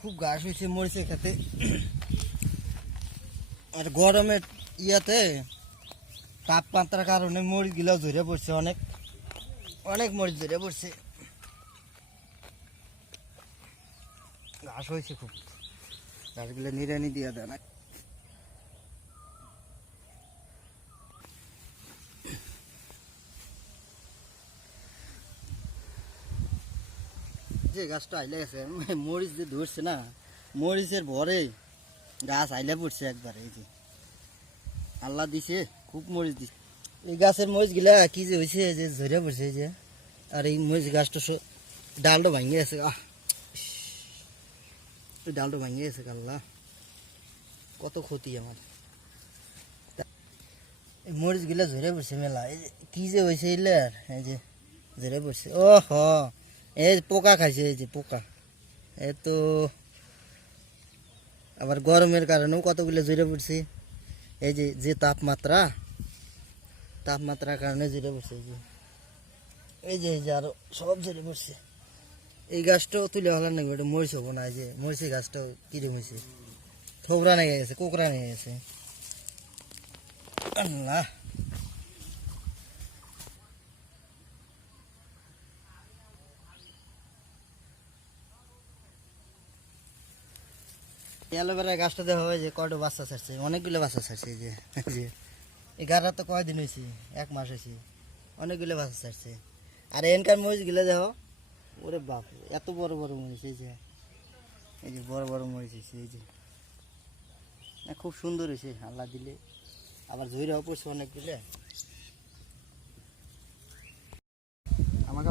খুব ঘাস হয়েছে মরিচের খেতে। আর গরমের ইয়াতে তাপমাত্রার কারণে মরিচ গুলো ঝরে পড়ছে, অনেক অনেক মরিচ ঝরে পড়ছে। ঘাস হয়েছে খুব, ঘাসগুলো নিড়ানি দিয়ে দেয় না। যে গাছটা আইলে গেছে, মরিচ যে ধরছে না, মরিচের ভরে গাছ আইলে পড়ছে একবার। এই যে আল্লাহ দিছে, খুব মরিচ দিছে। এই গাছের মরিচ গিলা কি যে হয়েছে, যে ঝরে পড়ছে এই যে। আর এই মরিচ গাছটা ডালটা ভাঙিয়ে গেছে। ডালটা ভাঙিয়ে গেছে, আল্লাহ কত ক্ষতি আমার। এই মরিচ গুলা ঝরে পড়ছে মেলা। এই যে কি যে হয়েছে এলার, এই যে ঝরে পড়ছে। ও হ, এই পোকা খাইছে, এই যে পোকা। এ তো আবার গরমের কারণেও কতগুলো ঝরে পড়ছে। এই যে যে তাপমাত্রার কারণে ঝরে পড়ছে। এই যে এই যে আরো সব ঝরে পড়ছে। এই গাছটাও তুলে হলার নাকি, ওটা মরিচ হবো না। এই যে মরিচের গাছটাও কিরম হয়েছে, থোবরা নিয়ে গেছে, কোকড়া নিয়ে গেছে। আল্লাহ, অ্যালোভেরা গাছটা দেখা হয় যে কয়টা বাচ্চা ছাড়ছে, অনেকগুলো বাচ্চা ছাড়ছে। এই যে এই গাছটা তো কয়দিন হয়েছে, 1 মাস হয়েছে, অনেকগুলো বাচ্চা ছাড়ছে। আর এনকার মরিচ গুলো দেখো, ওরে বাপ, এত বড় বড় মরিচ। এই যে বড় বড় মরিচ হয়েছে। এই যে খুব সুন্দর হয়েছে আল্লাহ দিলে। আবার ঝইরাও পড়ছে অনেকগুলো। আমাকে